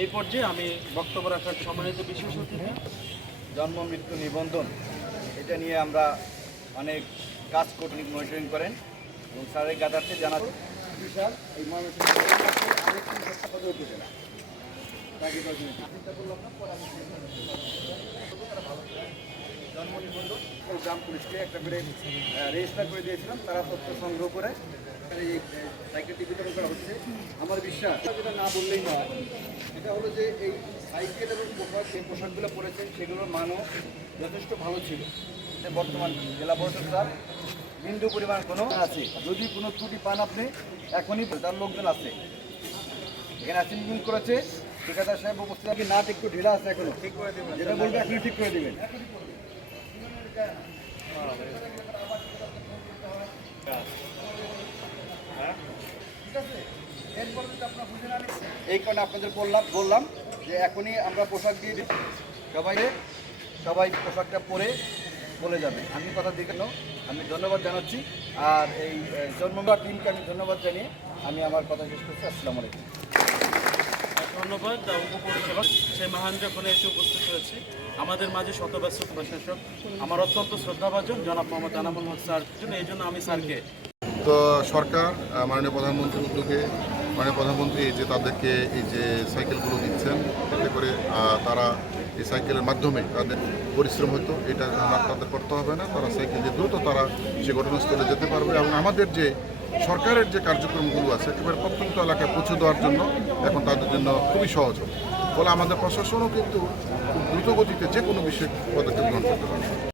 এই পর্যায়ে আমি বক্তব্য রাখার সম্মানিত বিশেষ অতিথি জন্ম মৃত্যু নিবন্ধন এটা নিয়ে আমরা অনেক কাজ করি, মনিটরিং করেন এবং স্যারের গাদারতে জানা বিশাল এই জন্ম নিবন্ধন গ্রাম পুলিশকে একটা করে রেজিস্টার করে দিয়েছিলাম। তারা তথ্য সংগ্রহ করে এই সাইকেলটি বিতরণ করা হচ্ছে। আমার বিশ্বাস যেটা না বললেই নয়, এটা হলো যে এই সাইকেল এবং পোশাক যে পোশাকগুলো পরেছেন সেগুলোর মানও যথেষ্ট ভালো ছিল। বর্তমান জেলা পরিষদ স্যার বিন্দু পরিমাণ কোনো আছে, যদি কোনো ত্রুটি পান আপনি এখনই তার লোকজন আছে এখানে অ্যাসেম্বলিং করেছে। ঠিকাদার সাহেব উপস্থিত আপনি না একটু ঢিলা আছে এখনো ঠিক করে দেবেন, যেটা বলবে এখনই ঠিক করে দেবেন। এই কারণে আপনাদের বললাম যে এখনই আমরা পোশাক দিয়ে দিই, সবাই পোশাকটা পরে বলে যাবে। আমি কথা দিয়ে কেন আমি ধন্যবাদ জানাচ্ছি, আর এই জন্মবার টিমকে আমি ধন্যবাদ জানিয়ে আমি আমার কথা শেষ করছি। আসসালামু আলাইকুম। ধন্যবাদ উপপরিচালক সেই মহান যখন এসে উপস্থিত হয়েছে আমাদের মাঝে শতব্যস্ত প্রশাসক আমার অত্যন্ত শ্রদ্ধাভাজন জনাব মোহাম্মদ আনামুল হক স্যার, এই জন্য আমি স্যারকে তো সরকার মাননীয় প্রধানমন্ত্রীর উদ্যোগে মাননীয় প্রধানমন্ত্রী যে তাদেরকে এই যে সাইকেলগুলো দিচ্ছেন, এতে করে তারা এই সাইকেলের মাধ্যমে তাদের পরিশ্রম হতো এটা তাদের করতে হবে না। তারা সাইকেল দিয়ে দ্রুত তারা সে ঘটনাস্থলে যেতে পারবে এবং আমাদের যে সরকারের যে কার্যক্রমগুলো আছে একেবারে প্রত্যন্ত এলাকায় পৌঁছে দেওয়ার জন্য এখন তাদের জন্য খুবই সহজ হবে। ফলে আমাদের প্রশাসনও কিন্তু খুব দ্রুত গতিতে যে কোনো বিষয়ে পদক্ষেপ গ্রহণ করতে পারবে।